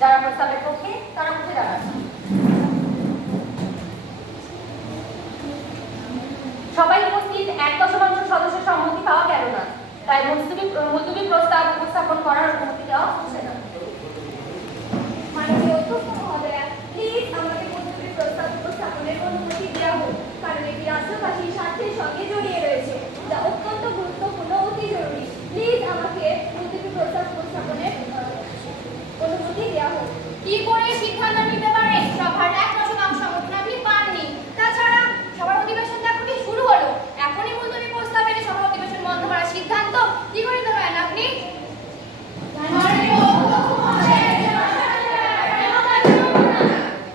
যারা প্রস্তাবের পক্ষে তারা উঠে দাঁড়ান। সবাই উপস্থিত 1% সদস্য সম্মতি পাওয়া গেল না, তাই মুলতবি প্রস্তাব উপস্থাপন করার অনুমতি দেওয়া হচ্ছে না। মাননীয় অধ্যক্ষ মহোদয়া, প্লিজ আমাকে মুলতবি প্রস্তাব উপস্থাপনের অনুমতি দেওয়া হোক, কারণ এটি রাষ্ট্রবাসীর স্বার্থের সঙ্গে জড়িয়ে রয়েছে, যা অত্যন্ত গুরুত্বপূর্ণ, অতি জরুরি। প্লিজ আমাকে মুলতবি প্রস্তাব উপস্থাপনের অনুমতি দেওয়া হোক। কি করে সিদ্ধান্ত নিতে পারেন? সভার 1% সমর্থন আপনি পাননি। তাছাড়া সভার অধিবেশন এখনই শুরু হলো, এখনই মুলতবি প্রস্তাব এনে সভা অধিবেশন বন্ধ করার সিদ্ধান্ত কি করে নিতে পারেন আপনি?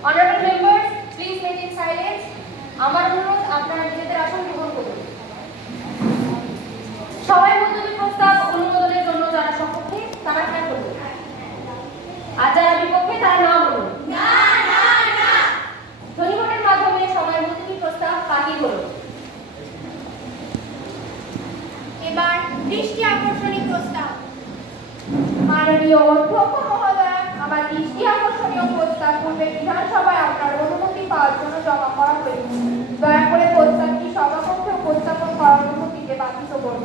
Honorable members, please maintain silence. আমার অনুরোধ, আপনারা নিজেদের আসন গ্রহণ করুন। সবাই মুলতবি প্রস্তাব অনুমোদনের জন্য যারা সপক্ষে তারা হ্যাঁ করুন, আর যারা বিপক্ষে তারা না বলুন। ধ্বনি ভোটের মাধ্যমে সবাই মুলতবি প্রস্তাব বাতিল হলো। এবার দৃষ্টি আকর্ষণীয় প্রস্তাব। মাননীয় অধ্যক্ষ মহোদয়, আমার দৃষ্টি আকর্ষণীয় প্রস্তাব পূর্বে বিধানসভায় আপনার অনুমতি পাওয়ার জন্য জমা করা হয়েছে। দয়া করে প্রস্তাবটি সভাকক্ষে উপস্থাপন করার অনুমতিকে বাধিত করুন।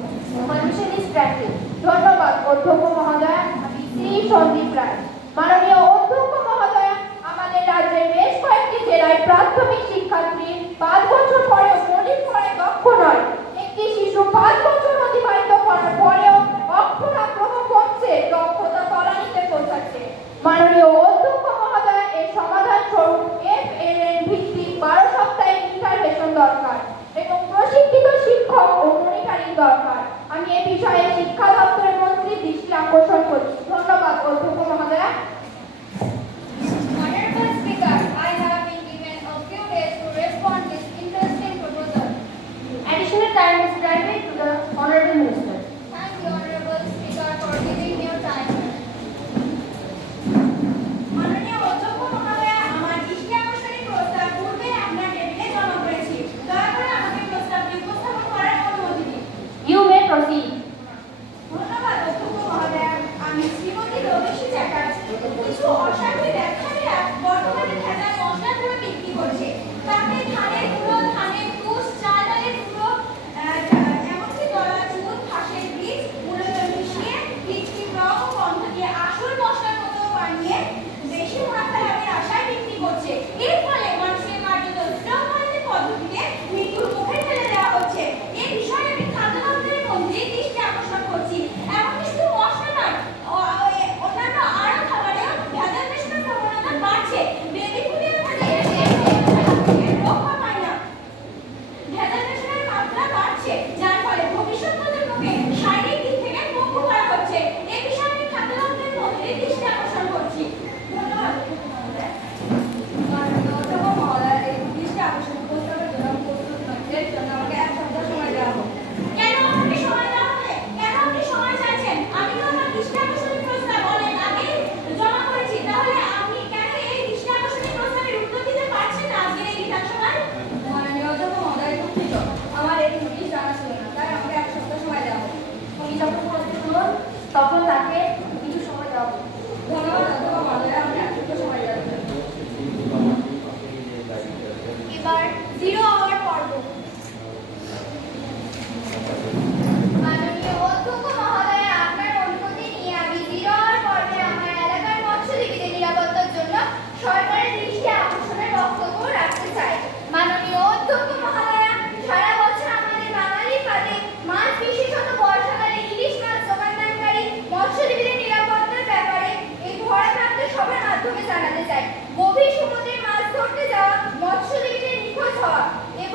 Permission is granted. ধন্যবাদ অধ্যক্ষ মহোদয়। আমি শ্রী সন্দীপ রায়। মাননীয় অধ্যক্ষ মহোদয়, আমাদের রাজ্যের বেশ কয়েকটি জেলায় প্রাথমিক শিক্ষার্থী 5 বছর পরেও মৌলিক পড়ায় দক্ষ নয়। একটি শিশু 5 বছর অতিবাহিত করার পরেও অক্ষরাগ্রহ কমছে, দক্ষতা তলানিতে পৌঁছাচ্ছে। মাননীয় অধ্যক্ষ মহোদয়, এর সমাধান স্বরূপ FLN ভিত্তিক 12 সপ্তাহের ইন্টারভেনশন দরকার এবং প্রশিক্ষিত শিক্ষক ও মনিটরিং দরকার। আমি এ বিষয়ে শিক্ষা দপ্তরের মন্ত্রীর দৃষ্টি আকর্ষণ করছি। ধন্যবাদ অধ্যক্ষ মহোদয়।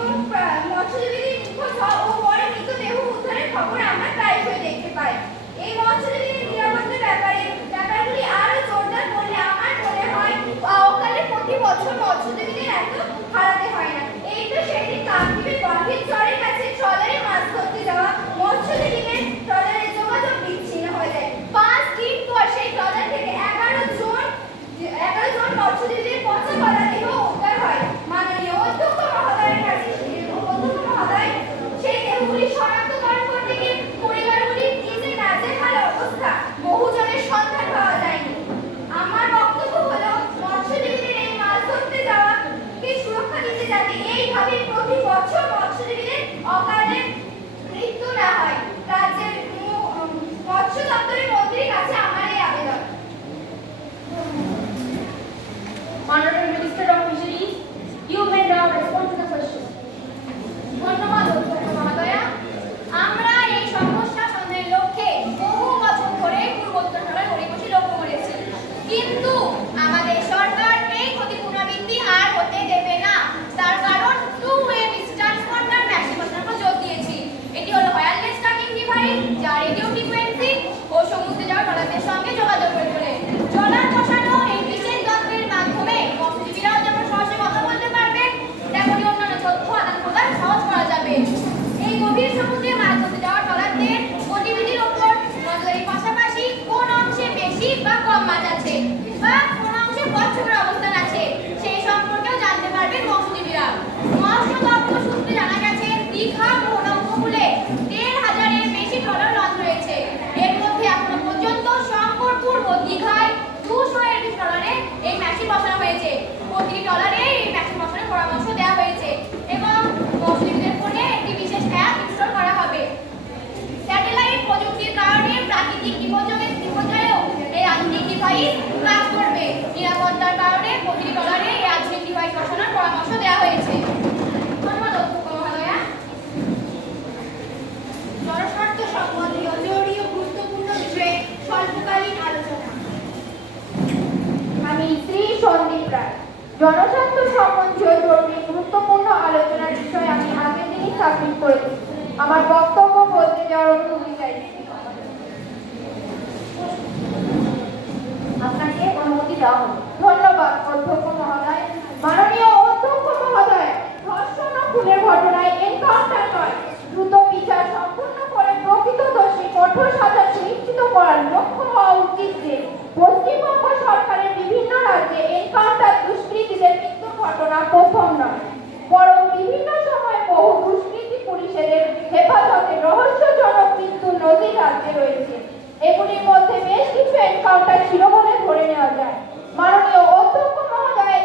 এবং মৎস্যজীবীদের নিখোঁজ হওয়া ও পরে মৃতদেহ উদ্ধারের খবর আমরা প্রায়শই দেখতে পাই। এই মৎস্যজীবীদের নিরাপত্তার ব্যাপারগুলি আরো জোরদার করলে আমার মনে হয় অকালে প্রতি বছর মৎস্যজীবীদের এত হারাতে হয় না। এই তো সেদিন কাকদ্বীপের গম্ভীর চরের কাছে ট্রলারে মাছ ধরতে যাওয়া মৎস্যজীবীদের ট্রলারে যোগাযোগ বিচ্ছিন্ন হয়ে যায়। 5 দিন পর সেই ট্রলার থেকে 11 জন মৎস্যজীবীদের পচা গলা দেহ উদ্ধার হয়। মাননীয় অধ্যক্ষ মহোদয়ের কাছে সেই দেহগুলি শনাক্তকরণ করতে গিয়ে পরিবারগুলির কি যে নাজেহাল অবস্থা, বহুজনের সন্ধান পাওয়া যায়নি। আমার বক্তব্য হলো মৎস্যজীবীদের এই মাছ ধরতে যাওয়াকে সুরক্ষা দিতে যাতে এইভাবে প্রতি বছর মৎস্যজীবীদের অকালে মৃত্যু না হয়। রাজ্যের মৎস্য দপ্তরের মন্ত্রীর কাছে আমার এই আবেদন। Honorable Minister of Fisheries, you may now respond to the question. ধন্যবাদ অধ্যক্ষ মহোদয়া। আমরা এই সমস্যা সমাধানের লক্ষ্যে বহু বছর ধরে পূর্বোত্তর ধরার পরিবেশী লক্ষ্য করেছি, কিন্তু আমাদের সরকার এই ক্ষতি পুনরাবৃত্তি আর হতে দেবে না। তার কারণ টু ওয়ে ট্রান্সপন্ডার ম্যাসিভ বসানোর উপর জোর দিয়েছি। এটি হলো ওয়্যারলেস ট্র্যাকিং ডিভাইস যা রেডিও ফ্রিকোয়েন্সি ও সমুদ্রে যাওয়া ট্রলারদের সঙ্গে যোগাযোগ করে তোলে। ট্রলার বসানো এই বিশেষ যন্ত্রের মাধ্যমে মৎস্যজীবীরাও যেমন সহজে কথা বলতে পারবে, তেমনি অন্যান্য তথ্য আদান প্রদান সহজ করা যাবে। এই গভীর সমুদ্রে মাছ ধরতে যাওয়া ট্রলারদের গতিবিধির ওপর নজরের পাশাপাশি কোন অংশে বেশি বা কম মাছ আছে বা কোন অংশে কচ্ছপের অবস্থান আছে সেই সম্পর্কেও জানতে পারবেন মৎস্যজীবীরা। মৎস্য দপ্তর সূত্রে জানা গেছে দীঘা মোহনা উপকূলে 1,500-এর বেশি ট্রলার লঞ্চ হয়েছে। এর মধ্যে এখনো পর্যন্ত শঙ্করপুর ও দীঘায় 200-এর বেশি ট্রলারে এই মেশিন বসানো হয়েছে। প্রতিটি ট্রলারে এই মেশিন বসানোর পরামর্শ দেওয়া হয়েছে এবং মৎস্যজীবীদের ফোনে একটি বিশেষ অ্যাপ ইনস্টল করা হবে। স্যাটেলাইট প্রযুক্তির কারণে প্রাকৃতিক বিপর্যয়েও এই আধুনিক ডিভাইস কাজ করবে। নিরাপত্তার কারণে প্রতিটি ট্রলারে এই আধুনিক ডিভাইস বসানোর পরামর্শ দেওয়া হয়েছে। ধন্যবাদ অধ্যক্ষ মহোদয়া। জনস্বার্থ সম্বন্ধীয় জরুরি ও গুরুত্বপূর্ণ বিষয়ে স্বল্পকালীন আলোচনা। আমি শ্রী সন্দীপ রায়। জনস্বার্থ সম্বন্ধীয় জরুরি গুরুত্বপূর্ণ আলোচনার বিষয়ে আমি আগের দিনই সাবমিট করেছি। আমার বক্তব্য বলতে যাওয়ার অনুমতি চাইছি। আপনাকে অনুমতি দেওয়া হবে। ধন্যবাদ অধ্যক্ষ মহোদয়। মাননীয় অধ্যক্ষ মহোদয়, ধর্ষণ ও খুনের ঘটনায় এনকাউন্টার নয়, দ্রুত বিচার সম্পূর্ণ করে প্রকৃত দোষী কঠোর সাজা সুনিশ্চিত করার লক্ষ্য হওয়া উচিত যে পশ্চিমবঙ্গ সরকারের বিভিন্ন রাজ্যে এনকাউন্টার দুষ্কৃতীদের মৃত্যুর ঘটনা প্রথম নয়, বরং বিভিন্ন সময়ে বহু দুষ্কৃতী পুলিশেদের হেফাজতে রহস্যজনক মৃত্যুর নজির রাজ্যে রয়েছে। এগুলির মধ্যে বেশ কিছু এনকাউন্টার ছিল বলে ধরে নেওয়া যায়। মাননীয় অধ্যক্ষ মহোদয়,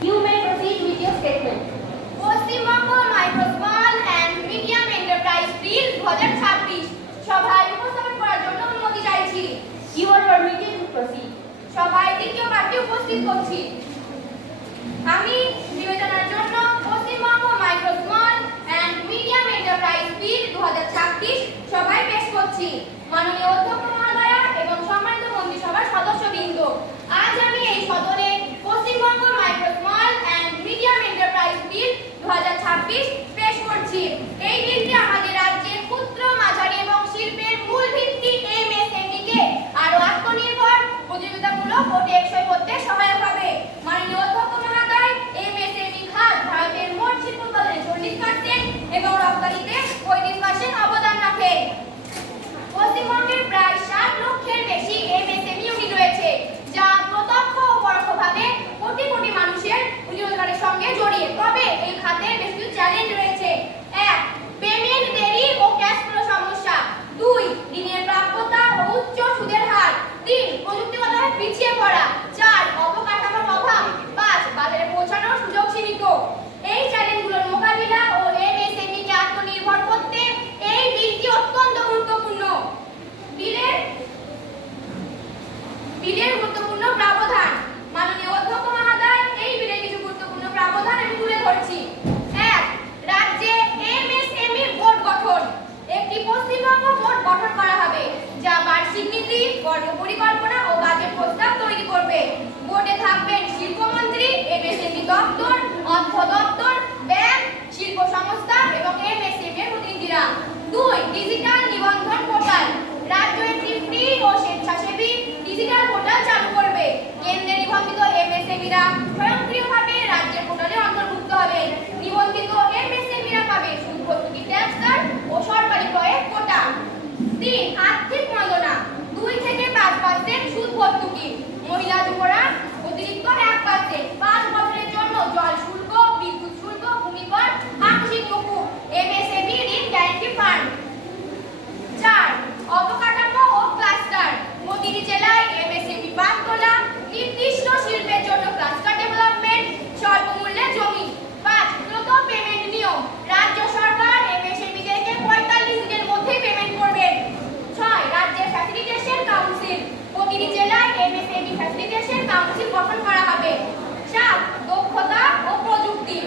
You may proceed with your statement. Paschimbanga micro small and medium enterprise bill 2026 সভায় উপস্থাপন করার জন্য অনুমতি চাইছি। You are permitted to proceed. সভায় দ্বিতীয় পাঠটি উপস্থিত করছি। আমি বিবেচনার জন্য Paschimbanga micro small and medium enterprise bill 2026 সভায় পেশ করছি। মাননীয় অধ্যক্ষ মহোদয়া এবং সম্মানিত মন্ত্রিসভার সদস্যবৃন্দ, আজ আমি এই সদনে Paschimbanga micro small and medium enterprise bill 2026 পেশ করছি। এই বিলটি আমাদের রাজ্যের ক্ষুদ্র, মাঝারি এবং শিল্পের মূল ভিত্তি এমএসএমই কে আরো আত্মনির্ভর, প্রতিযোগিতামূলক ও টেকসই করতে সহায়ক হবে। মাননীয় অধ্যক্ষ মহোদয়, এমএসএমই খাত ভারতের মোট শিল্প উৎপাদনে 40% এবং রপ্তানিতে 35% অবদান রাখে। পশ্চিমবঙ্গের প্রায় 60 লক্ষের বেশি এমএসএমই ইউনিট রয়েছে, যা প্রত্যক্ষ ও পরোক্ষভাবে কোটি কোটি মানুষের রোজগারের সঙ্গে জড়িয়ে। তবে এই খাতের বেশ কিছু চ্যালেঞ্জ রয়েছে। 1. পেমেন্ট দেরি ও ক্যাশ ফ্লো সমস্যা। 2. ঋণের প্রাপ্যতা ও উচ্চ সুদের হার। 3. প্রযুক্তিগতভাবে পিছিয়ে পড়া। 4. অবকাঠামোর অভাব। 5. বাজারে পৌঁছানোর সুযোগ সীমিত। এই চ্যালেঞ্জগুলোর মোকাবিলা ও এমএসএমই কে আত্মনির্ভর করতে এই বিলটি অত্যন্ত গুরুত্বপূর্ণ। বিলের গুরুত্বপূর্ণ প্রাবধান। মাননীয় অধ্যক্ষ মহোদয়, এই বিলের কিছু গুরুত্বপূর্ণ প্রাবধান আমি তুলে ধরছি। 1. রাজ্যে এমএসএমই বোর্ড গঠন। একটি পশ্চিমবঙ্গ বোর্ড গঠন করা হবে, যা বার্ষিক নীতি, কর্মপরিকল্পনা ও বাজেট প্রস্তাব তৈরি করবে। বোর্ডে থাকবেন শিল্পমন্ত্রী, এমএসএমই দপ্তর, অর্থ দপ্তর, ব্যাংক, শিল্প সংস্থা এবং এমএসএমই এর প্রতিনিধিরা। 2. ডিজিটাল নিবন্ধন পোর্টাল। রাজ্য একটি ফ্রি ও স্বেচ্ছাসেবী ডিজিটাল পোর্টাল চালু করবে। কেন্দ্রে নিবন্ধিত এমএসএমইরা স্বয়ংক্রিয়ভাবে রাজ্যের পোর্টালে অন্তর্ভুক্ত হবে। নিবন্ধিত এমএসএমইরা পাবে সুদ ভর্তুকি ট্যাক্স ছাড় ও সরকারি ক্রয়ের কোটা। 3. আর্থিক প্রণোদনা। 2 থেকে 5% সুদ ভর্তুকি। মহিলা যুবরা অতিরিক্ত 1%। 5 বছরের জন্য জল শুল্ক, বিদ্যুৎ শুল্ক, ভূমিকর, আংশিক মকুব। এমএসএমই ঋণ গ্যারান্টি ফান্ড। 4. অবকাঠামো ও ক্লাস্টার। প্রতিটি জেলায় এমএসএমই পার্ক তোলা, নির্দিষ্ট শিল্পের জন্য ক্লাস্টার ডেভেলপমেন্ট, স্বল্প মূল্যে জমি। 5. দ্রুত পেমেন্ট নিয়ম। রাজ্য সরকার এমএসএমইদেরকে 45 দিনের মধ্যে পেমেন্ট করবেন। 6. রাজ্যের ফ্যাসিলিটেশন কাউন্সিল। প্রতিটি জেলায় এমএসএমই ফ্যাসিলিটেশন কাউন্সিল গঠন করা হবে। 7. দক্ষতা ও প্রযুক্তি।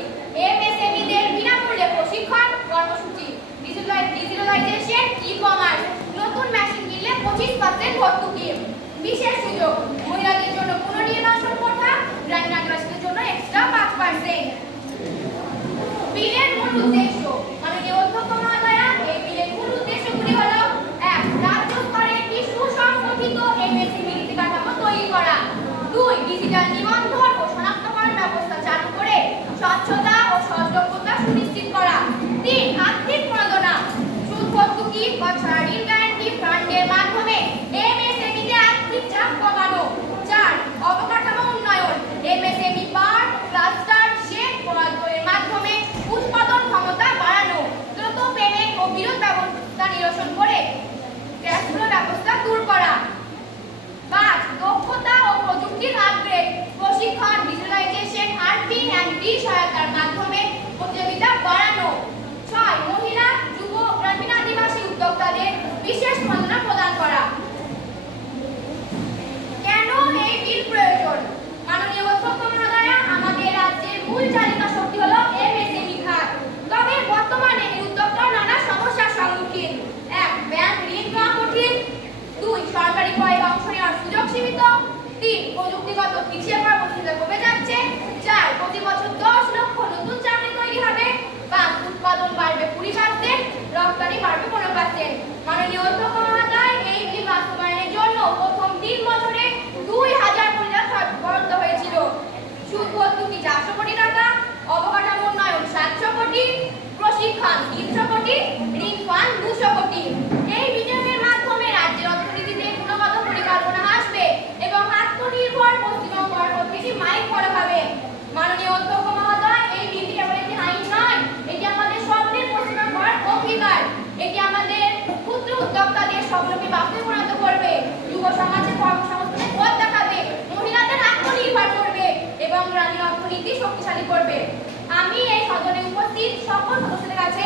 এমএসএমইদের বিনামূল্যে প্রশিক্ষণ কর্মসূচি। Digitalization, e-commerce. নতুন মেশিন কিনলে 25% ভর্তুকি। বিশেষ সুযোগ, মহিলাদের জন্য পুনর্নির্বাসন কোঠা, গ্রামীণ আদিবাসীদের জন্য এক্সট্রা 5%। বিলের মূল উদ্দেশ্য। মাননীয় অধ্যক্ষ মহোদয়া, এই বিলের মূল উদ্দেশ্যগুলি হল: 1. রাজ্য স্তরে একটি সুসংগঠিত এমএসএমই নীতি কাঠামো তৈরি করা। 2. ডিজিটাল নিবন্ধন ও শনাক্তকরণ ব্যবস্থা চালু করে স্বচ্ছতা ও সহযোগিতা সুনিশ্চিত করা। 3. আর্থিক প্রণোদনা। সুদ ভর্তুকি বা ছাড় ঋণ গ্যারান্টি ফান্ডের মাধ্যমে এমএসএমইতে আর্থিক চাপ কমানো। 4. অবকাঠামো উন্নয়ন। এমএসএমই পার্ক, ক্লাস্টার, শেড প্রকল্পের মাধ্যমে উৎপাদন ক্ষমতা বাড়ানো। দ্রুত পেমেন্ট ও বিরোধ ব্যবস্থা নিরসন করে ক্যাশ ফ্লো ব্যবস্থা দূর করা। 5. দক্ষতা ও প্রযুক্তির আপগ্রেড। প্রশিক্ষণ, ডিজিটালাইজেশন, আরপি এন্ড ডি সহায়তার মাধ্যমে প্রতিযোগিতা বাড়ানো। 6. মহিলা, যুব, গ্রামীণ আদিবাসী উদ্যোক্তাদের বিশেষ প্রণোদনা প্রদান করা। কেন এই বিল প্রয়োজন? মাননীয় অধ্যক্ষ মহোদয়া, আমাদের রাজ্যের মূল চালিকা শক্তি হলো এমএসএমই খাত। তবে বর্তমানে এই উদ্যোক্তারা নানা সমস্যার সম্মুখীন। 1. ব্যাংক ঋণ পাওয়া কঠিন। 2. সরকারি ক্রয়ে অংশ নেওয়ার সুযোগ সীমিত। 3. প্রযুক্তিগত পিছিয়ে পড়া প্রতিযোগিতা কমে যাচ্ছে। 4. প্রতি বছর 10 লক্ষ নতুন চাকরি তৈরি হবে। 5. উৎপাদন বাড়বে 20%, রপ্তানি বাড়বে 15%। মাননীয় অধ্যক্ষ মহোদয়, এই বিল বাস্তবায়নের জন্য প্রথম 3 বছরে 2000 কোটি টাকা নীতি শক্তিশালী করবে। আমি এই সদনে উপস্থিত সকল সদস্যদের কাছে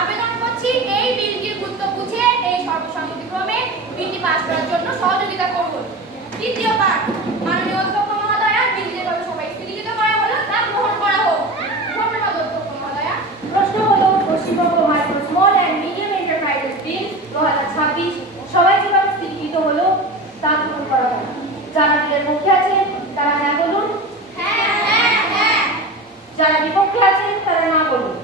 আবেদন করছি এই বিলটির গুরুত্ব বুঝে এই সর্বসম্মতিক্রমে বিলটি পাস করার জন্য সহযোগিতা করুন। দ্বিতীয় পাঠ, মাননীয় অধ্যক্ষ মহোদয়া, বিল যেভাবে সবাই স্থগিত করা হলো তা গ্রহণ করা হোক। ধন্যবাদ অধ্যক্ষ মহোদয়া। প্রশ্ন হলো Paschimbanga micro small and medium enterprises bill 2026 সবাই যেভাবে স্থগিত হলো তা গ্রহণ করা হোক। যারা বিলের পক্ষে আছেন তারা হ্যাঁ বলুন, হ্যাঁ হ্যাঁ হ্যাঁ। যারা বিপক্ষে আছেন তারা না বলুন।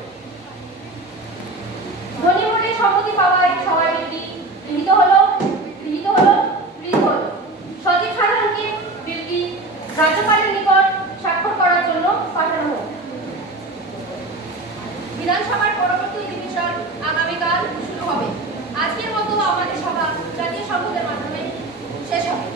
ধ্বনি ভোটে সম্মতি পাওয়ায় সবাই বিলটি গৃহীত হলো। সচিব সাধারণকে বিলটি রাজ্যপালের নিকট স্বাক্ষর করার জন্য পাঠানো হোক। বিধানসভার পরবর্তী অধিবেশন আগামীকাল শুরু হবে। আজকের মতো আমাদের সভা জাতীয় সংসদের মাধ্যমে শেষ হবে।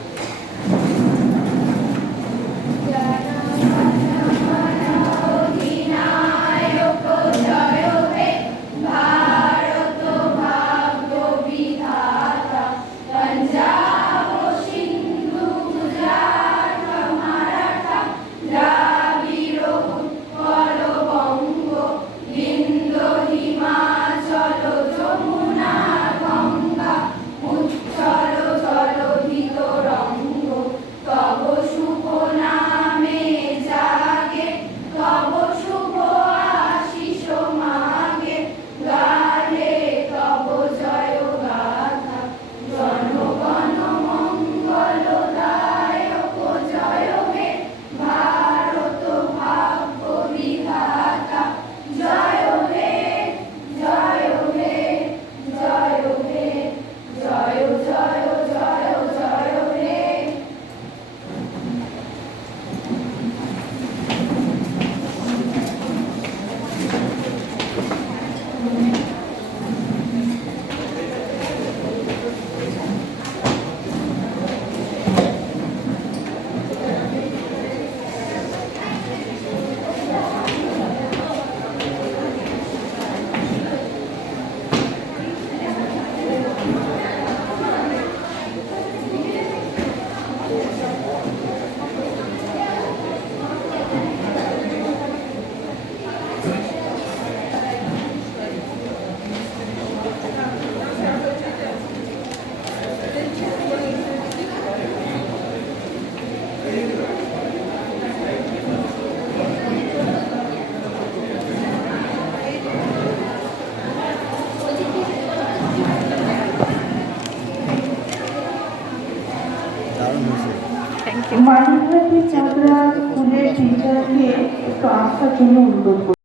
মাননীয় চাকরা স্কুলের টিচারকে একটু আসার জন্য অনুরোধ